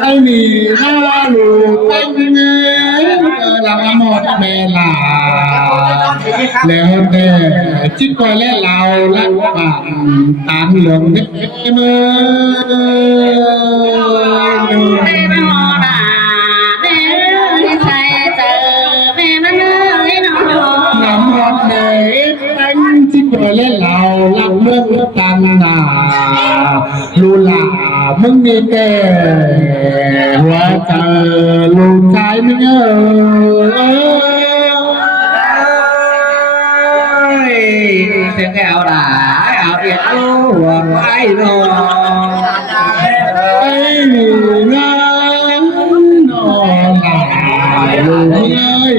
ไอ้มีหน้าลูกเป็นเงินเราหมดเวลาแล้วแต่จิตก็และเราลักปั่นตามเหลืองนิดมือน้ำหอดเลยเป็นจิตก็และเราลักเมืองตันนาลูลามึงมีแต่หัวใจลูกชายมึงเสียงแก้วด่าเอาเอียดรู้หัวไอ้โน่ไอ้งานนอนหลับลูกเอ้ย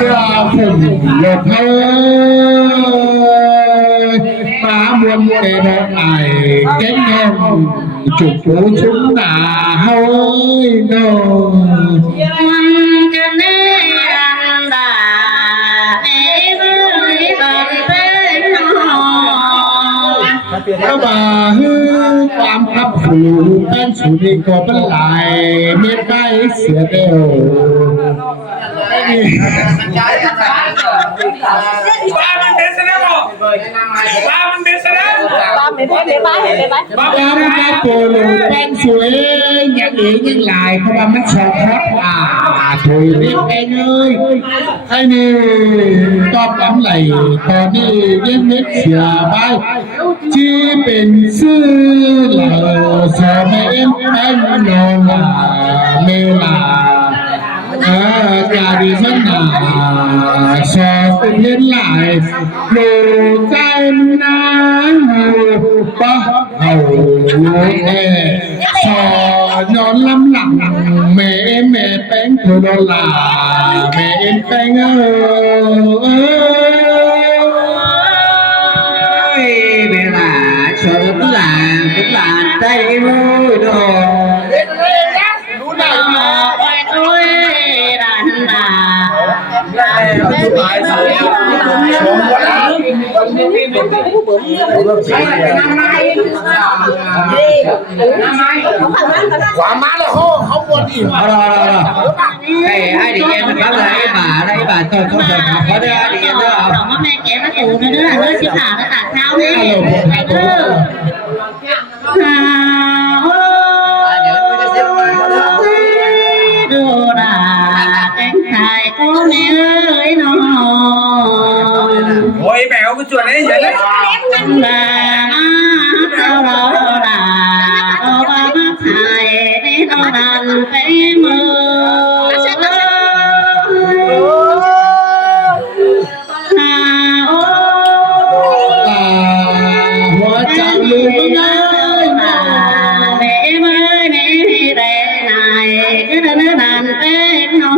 กล้าผมหลบเฮ้ยป้าบวนเตะไอ้แก่งแง่จุกหูชุ่มหนาเฮ้ยโน่มันจะเนื้อด่าไอ้เมื่อยก่อนเป็นนอนถ้ามาฮือความขับสู่เป็นสุนีก็เป็นไหลไม่ได้เสียเดียวบ้ามันเด็ดนะบอกบ้ามันเด็ดนะบ้าไม่ได้เลยบ้าเห็นเลยบ้าบ้ามันก็โกลูเป็นสวยอย่างเอ๋ยังหลายเพราะว่ามันชอบครับถอยเรียกเองเลยไอ้นี่ตอบลำไหลตอนนี้ยังเม็ดเสียไปที่เป็นซื้อเหล่าสมัยเป็นนองเมลาการดีมันหนาชอบเป็นเล่นหลายโลใจนาปะเอาเอชอนอนลำหลังแม่แป้งโคโรลาแม่แป้งเวลาชอบทุกหลานใจรู้โน่รู้ได้ไหมความมาแล้วเขาบวชอีกรอไอ้ดิเย็นมันก็เลยไอ้บ่าตัวเขาเขาได้ไอ้ดิเย็นเด้อสองว่าแม่แกมาถูเนื้อเนื้อชิขาก็ตัดเท้าแม่ไอ้เด้อดูด่าแกงไข่ก็แม่เอ้ยน้องโอ้ยแมวกูจวนเลยเยอะเลยด่าเราด่าเราบ้าไข่ได้เราดันไปมือหัวใจลืมไงแม่เมื่อแม่ได้นายก็เดินดันไปน้อ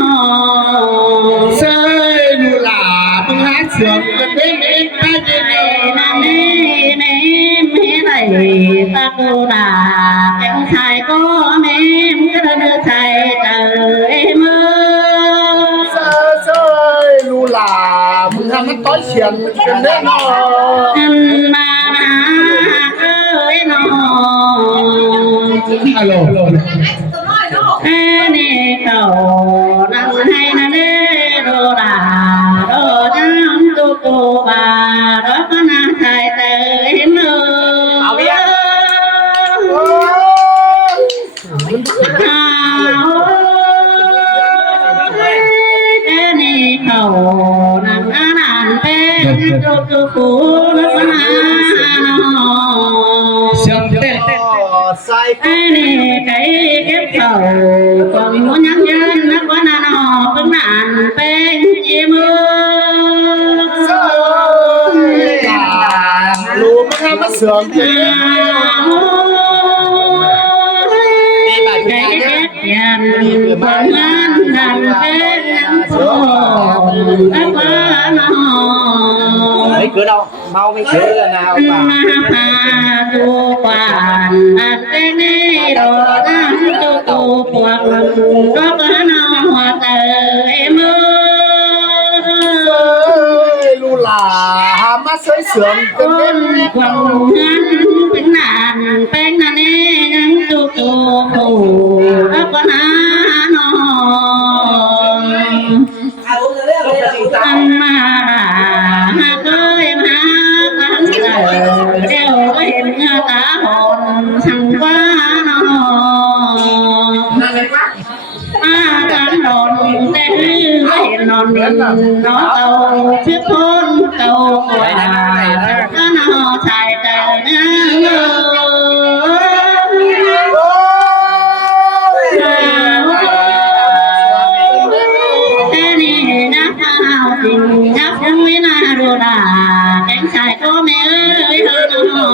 งเซ่ดูหลามึงหาเสียงกันได้ไหมไปยังไงนั่นแม่ไม่ได้ตะกูด่าแกงไข่ก็แม่ก็เดินไข่เจอมือเซ่ดูหลามึงทำมันต้อยเฉียนกันแน่นอนมาเอ้ยน้องฮัลโหลนี่เขานั่งให้นาเล่โดดาโดจังตุกูบาโดก็น่าใจเตยมือเอาเบี้ยนี่เขานั่งอ่านเป็นตุกูแล้วก็น่าเชื่อมเต้นไอ้นี่ไก่เก็บเข่าก่อนหัวยักยันนักวันนอเพิ่งนานเป็นยี่มือรู้ไหมครับมันเสื่อมจริงไก่เก็บยันก่อนนั้นดันเป็นโซ่นักวันนอไม่คือเราเมาไม่คือกันนะมาดูปานอันเป็นโดนังตุกูพวกก็เพิ่นหัวเตยมือลูลาหามา มาเสยเสือม คนควงเงินเป็นนานแป้งนั่นเองยังจูจูผู้แล้วก็หานอนอันมาหาเคยมากันเดี๋ยวก็เห็นเงาตาหอนช่างว่านอนมากันนอนแต่ก็เห็นนอนนิ่งน้อเต่าชื่อคนเต่ากว่าก็นอชายใจเนื้อนี่นักข่าวจริงนับยังไม่น่าดูด่าแกงชายก็ไม่เอ้ยเธอหนอ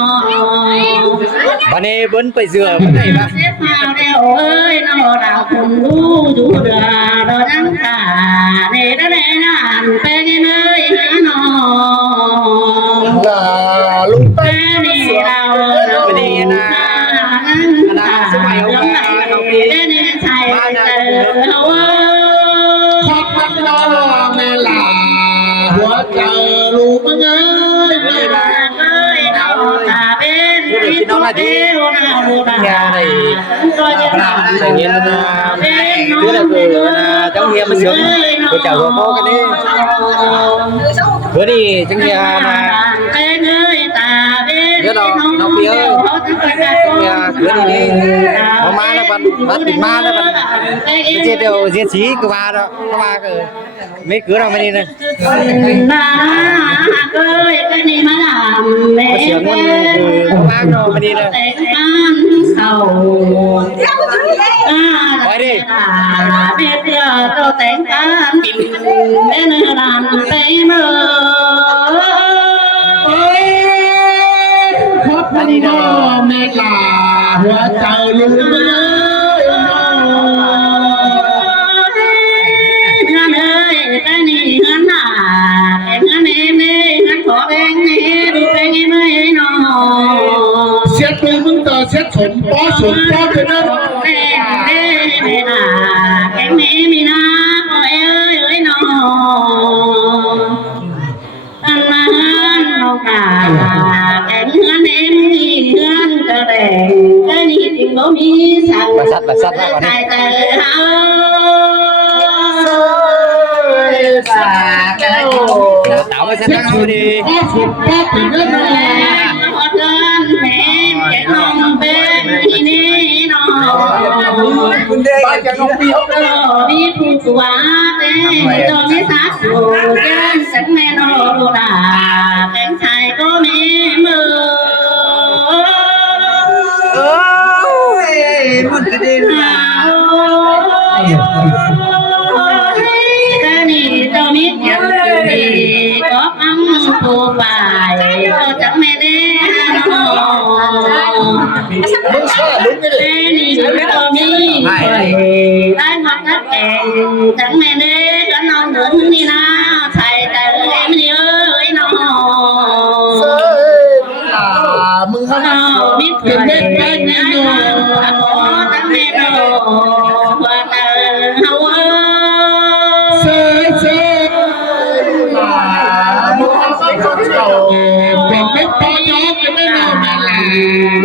วันนี้บนไปเสือวันไหนบ้าง เสียพาวเดียวเอ้ยนอดาวคุณรู้ดูเดือดนังตาเนรเนนานเป็นเลยหานอ ลาลุง เป็นนี่เราเป็นนี่นะนังตาลำบากเป็นนี่ชายเจอเขา ขอบคุณน้องแม่ลาหัวใจลูกมันเอ้ยไม่ลา เอ้ยนอตาเป็นที่ตัวเดียวนาลูดาก็จะนอน อย่างเงี้ยนะคืออะไรคือนะจังเฮียมันเสือกูจะหัวโป๊กันนี่เพื่อนี่จังเฮียนะเดี๋ยวน้องเปียเนี่ยเพื่อนี่พอมาแล้วมันติดมาแล้วมันไม่ใช่เดี๋ยวเสียสีก็มาแล้วก็มาก็ไม่เกิดอะไรนี่นะ นาเอ้ยก็นี่มาลำแม่ เสียงมันคือมากเนาะมันนี่นะ แต่งบ้านเขาไปดิเบี้ยเดียวเราแต่งกันแม่เนื้อรำไปเมื่อ ขอบคุณน้องแม่ลาหัวใจลูกมันเอ้ย เงินเอ้ยก็นี่เงินหนาเงินเอ็มเอ้ยเงินขอเองนี่ดูเป็นยังไงน้อง เสียตัวมึงต่อเสียสมป้อจะนั่น แม่เด้แม่นาแกงนี้มีนาขอเอ้ยเอ้ยน้องอันมาเฮือนน้องตาแกงเฮือนเอ็มนี่เฮือนกระแดงก็นี่ถึงบ่มีสั่งใจใจเฮา เต่าไม่ใช่ตั้งเอาดี ป้อสุดป้อถึงนั่นเลย ขอเชิญแม่แกน้องเป็นที่นี่น้อง คุณเด็กบ้านจะน้องเปียวนะ มีผู้สวาเต้ตอนนี้สักอยู่เดินสักแม่นอดูดาแกงชายก็มีมือ โอ้ยมันกระเด็นมา ก็นี่ตอนนี้ยังดีก็ฟังผู้ฝ่ายก็จังไม่ได้น้อง มึงฆ่าลุงไม่ได้ แต่นี่ก็มีเคยได้มาทักแก่งจังแม่เด้ก็นอนเหมือนนี่นะใส่แต่เอ้ยไม่เอ้ยน้อง เฮ้ยมึงเข้ามา มีเคยได้มาขอจังแม่น้องว่าแต่เฮา เซ่มึงเอาไปเขาเจ้าเป็นไม่พอยอมจะไม่นอนมาละ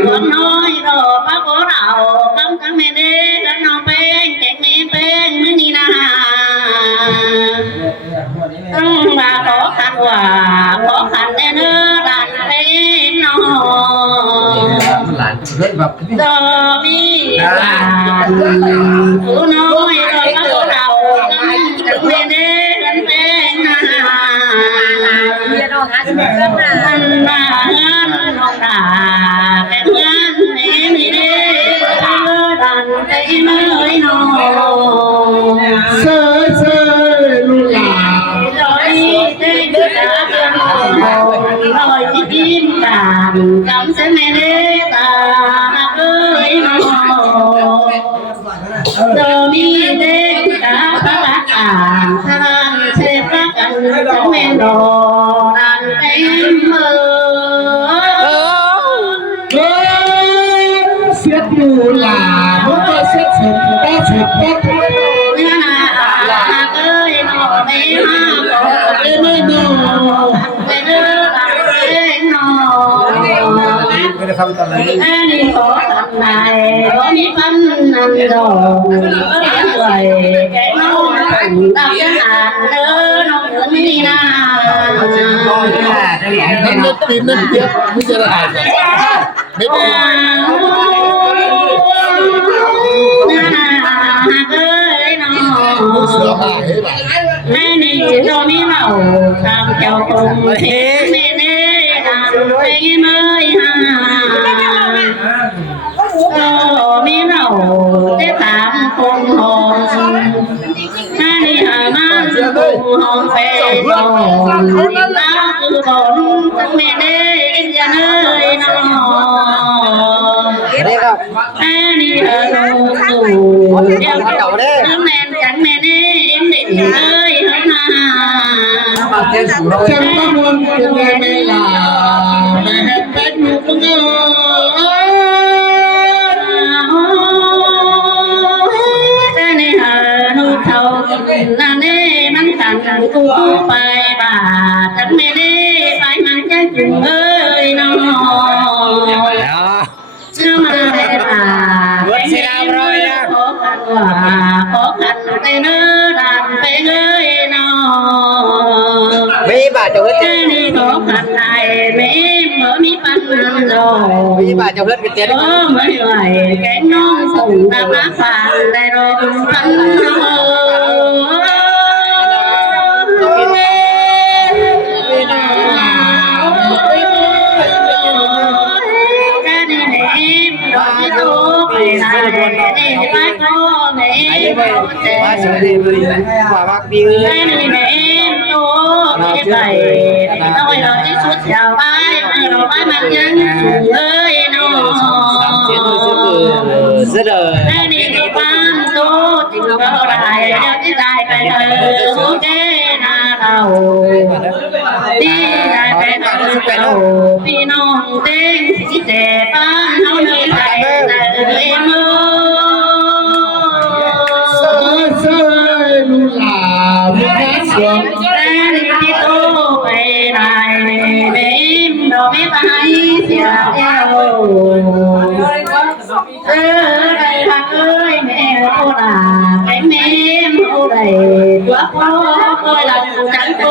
Con nói đồ có bố đầu không có mẹ đi nó nó bên chạy mẹ bên mới đi na bà khó khăn để nữa đàn bên nó đồ mi cứ nói đồ có bố đầu không có mẹ đi đến bên na anh bà hơn nó đã cái hơn em đi đàn tay mới nó เซ่ลูกหลาน rồi tên đã gần rồi chim đàn cầm sẽ mẹ đế ta ơi nó rồi mi tên đã các bác than sẽ phát cảnh chẳng mẹ đồ đàn em mơ เฮ้ยเสียดูหลามึงก็เสียสุดป้อสุดป้อทุก ơi nó bé ha เอ้ไม่นอน bé đưa อันนี้ขอทำนายว่ามีพันนันดอกเลยแกน้องตับยังอ่านเด้อน้องเดินไม่นา นั่นไม่ปีนนั่นเดียวไม่จะได้ไม่ปีน เอ้ยน้อง เสือหายให้แบบ แม่นี่เรามีเราทำเจ้าคงเทแม่เน่นำไปเมื่อยหามีเราได้ตามคงหงแม่นี่หามันคงหงเฟยบอนเราคือบนตั้งแม่เน่ยันเอ้ยน้อง đây đâu แม่นี่เธอสู่เดี๋ยวน้ำแมนจังแม่เน่เอ็มเด็กเอ้ยเฮ้ยนา ฉันก็มองเป็นเวลาแม่เป็นลูกเงย แต่ในหานูเท่านั่นเน่มันสั่งกูไปบาจังแม่เน่ไปมันจะจุงเอ้ยน้อง đó เชื่อมาได้ป่าขอขันว่าขอขันไปเนื้อดันไปเงยน้อง mấy bà chồng แค่ hết นี้ขอขันได้ไม่เหมือนมีปัญหาโล mấy bà chồng hết cái tiền โอ้ไม่ไหวแกน้องส่งตามาฝากได้รอคุณพันbà chồng thì quả bạc đi แม่นี่แม่โตไม่ไปต้องให้เราที่สุดชาวบ้านเราบ้านมันยังเอ้ยน้อง rất là แม่นี่ก็บ้านโตจริงก็ได้เดี๋ยวที่ได้ไปเธอโอเคนะเราที่ได้ไปเธอพี่น้องเต้งสิเจ็บบ้านเฮาเนื้อใจเลยมือ เสือลูกหลานลูกแม่สวม แต่ที่โตไปได้เต็มดอกไม่ไปเสียเดียวได้ทางเอ้ยแม่โตดาไปแม่โตได้ตัวพ่อคอยหลังจังโต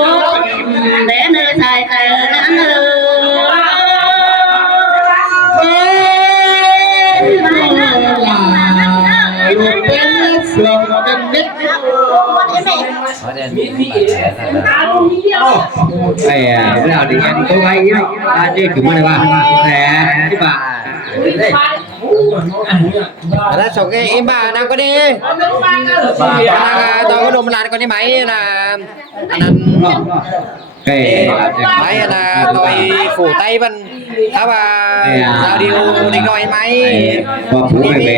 แต่เนื้อชายแต่นั้นเออ ลูกเป็นสวมเป็นเด็ก phải cái nào thì anh cô gái á chơi kiểu mà bà nè cái bà đây là sau cái em bà đang có đi bà tao có đồ mình làm con đi máy là anh cái máy là tôi phủ tay bênถ้าว่าเราเดียวเด็กน้อยไหม พอพูดไปแหม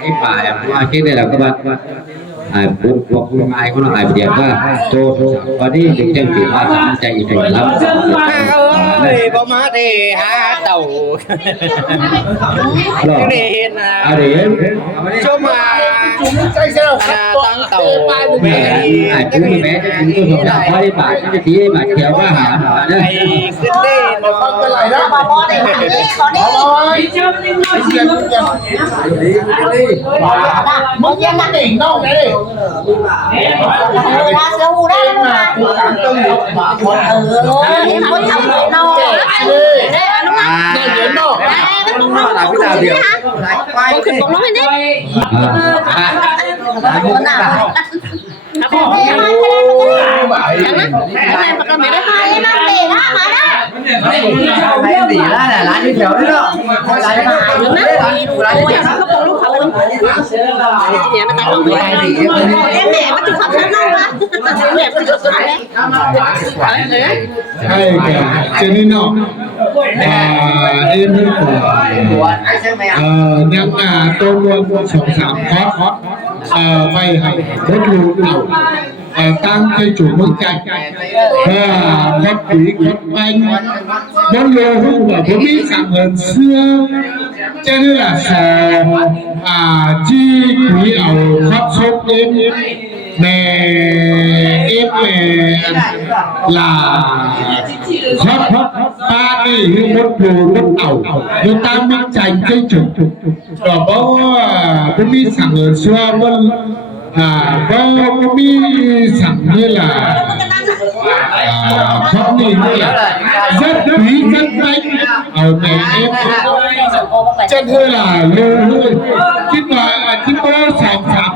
ไอ้ป่าว่าคิดได้แล้วก็ว่าพูดบอกคุณนายเขาหน่อยเดียวว่าโตวันนี้ถึงจะถือว่าสนใจอีกถึงครับ เอ้ยบ่มาเด้หาเต่านี่เห็นนะ เอาเดี๋ยว ชมมา ใจเสียวครับ ตั้งเต่าแม่ ไอ้พูดแม้จะถึงตัวของเราเพราะไอ้ป่าจะตีไอ้ป่าเขียวว่าหาเด้อ ไอ้ขึ้นเด้น ฟังกันไหลนะเอาไว้เชื่อมมึงยังมาติ่งน้องไงมาเสือหูได้มาตัวกันตึ้งมาคนคนทำเลยน้องได้เห็นน้อง là cái nào điều quayขึ้นบนรถให้ได้ คนน่ะ chẳng á này mà còn mẹ đã khai với bác tiền á mà đó cái gì đó là lá như kiểu đó lá như đừng á thì đủ rồi nó còn lúc hậu nhà nó tay không em mẹ bắt chụp thật lắm đâu á mẹ bắt chụp thật đấy ใช่แกเจนี่น้องเอ็มไม่ขอยังตัวรวม2-3 คอร์สไปให้รถลูกเราตั้งใจจุ่มมึงใจคอดผีคอดไปบนโลหุ่นแบบผมมีสั่งเงินเสื้อเจ้านี่แหละที่ผีเอาคอดชกเอ็มแม่เอ็มแม่ลาคอดปาเอ นี่คือมดดูมดเต่าอยู่ตามมั่นใจใจจุดก็บอกว่าผมมีสั่งชัวร์ว่าก็มีสั่งนี่แหละชอบนี่นี่แหละจัดผีจัดไปเอาแม่เอฟจัดเท่าไหร่เลยคิดว่าสามครับ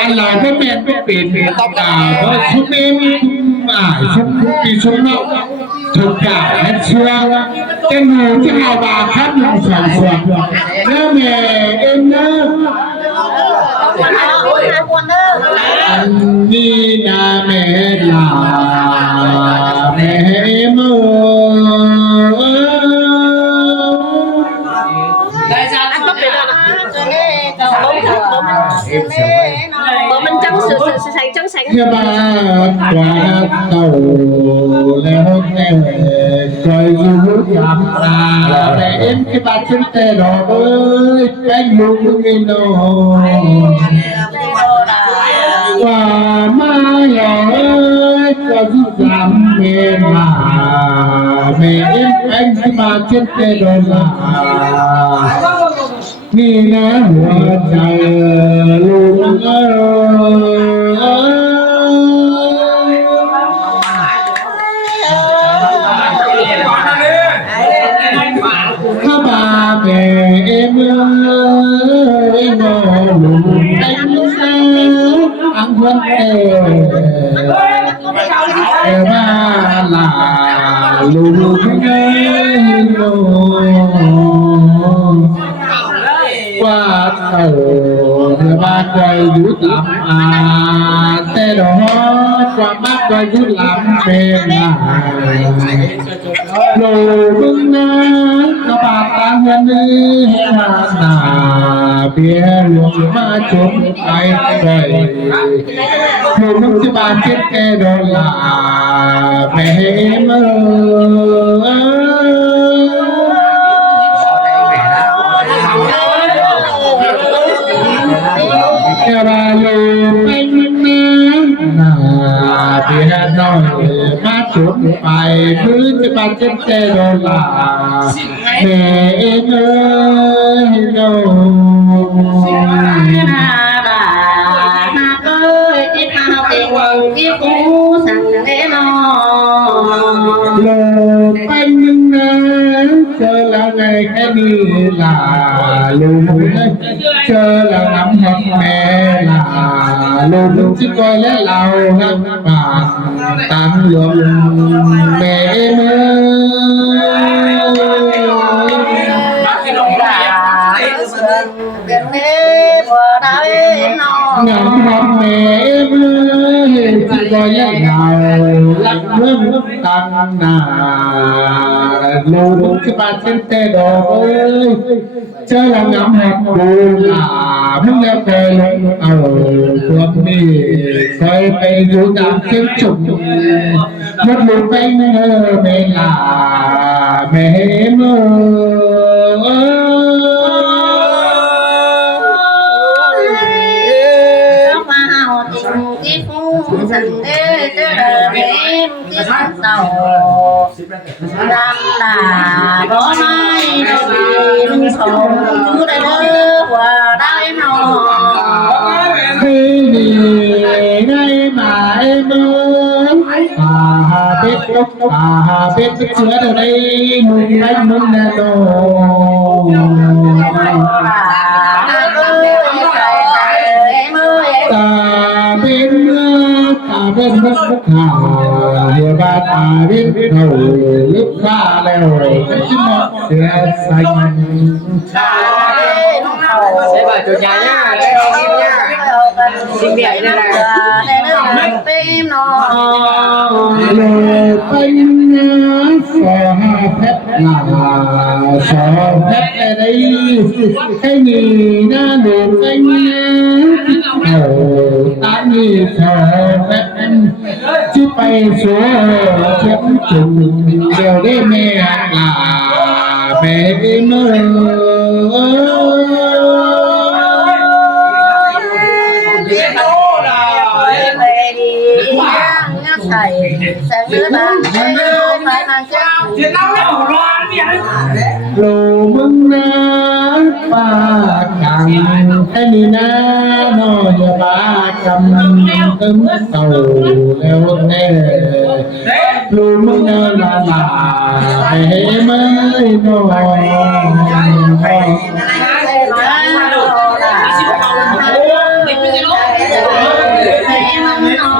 อันหลังก็แม่ก็เปลี่ยนเพราะชุดเองชุดปีชุดนอกถูกด่าและเชื่อจะหนูจะเอาบาครับหนึ่งสองส่วนแล้วแม่เอ็นเนอร์อันนี้นะแม่ลาแม่เมื่mình trong sự sạch trong sạch เพื่อบ้านกว่าเต่าแล้วแม่คอยอยู่ยามตาแต่เอ็มที่บ้านฉันแต่ดอกเอ้ยแป้งลูกไม่นอนว่ามาหล่อเอ้ยก็ยิ่งจำเมมาแม่เอ็มแป้งที่บ้านฉันแต่ดอกนี่นะหัวใจลูกเอ้ยข้ามาแม่เอ็มเอ้ยน้องลูกไอ้ลูกเอ้ยอังวันเอ้ยมาลาลูกเอ้ยน้องว่าเต่าเมื่อบ้านคอยอยู่ลำแต่ดอกความมากคอยอยู่ลำเป็นโลบึงนั้นกระบาดตาเงินนี้มาหน้าเบี้ยหลวงมาจมไปไปโลบึงจะบาดเจ็บแก่ดอลลาร์แม่เมื่อเจ้าบ้านลูกเป็นน้ำที่ให้น้อยมาจุดไปพื้นจะบาดเจ็บแต่ดอลลาร์แม่เอ็มเอ้ยน้องเป็นน้ำเจอแล้วไงแค่นี้ล่ะลูกเจอแล้วน้ำหอมแม่ล่ะลูกที่คอยและเราหักปากตั้งลมแม่เมื่องามหอมแม่เมื่อที่คอยและเรารักเมื่อตั้งนาลูกที่บ้านฉันแต่ดอกเอ้ยเจอแล้วน้ำหอมบูลามึงแล้วเคยลงเอาความนี้เคยไปอยู่ตามเส้นจุดมดลูกไปเมื่อเวลาแม่เมื่Dần đê tê đờ đêm cái sắc tàu Đam đà có mai đâu vì lưng sống Cứ đây đơ hòa đau em nọ khi đi ngay mà em ơi biết chứa ở đây mừng anh mừng là đồ bên đất nước hà địa ba ta biết đầu lúc xa leo cái chim hót sẽ xanh sẽ vào chủ nhà nhá xinh đẹp đây này lê bánh sò phép là sò phép ở đây cái gì na được anh ta đi sò phép chứ bay số chém trùng đều để mẹ là mẹ mơ thầy sẽ nhớ bạn phải mang chắc โลมึงนะปากกังแค่นี้นะน้อยปากกำตึ้มเต่าแล้วแน่โลมึงนะลาลาให้ไม่น้อยเอา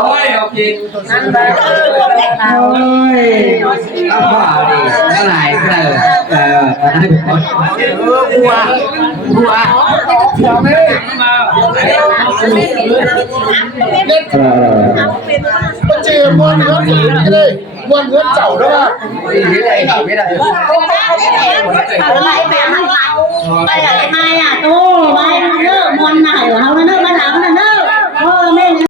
พ่อเอาดิเท่าไหร่ตอนนั้นมันเจียมวนเงินเลยมวนเงินเจ้าด้วยว่า ไม่ได้ไปไหนไปตู้มา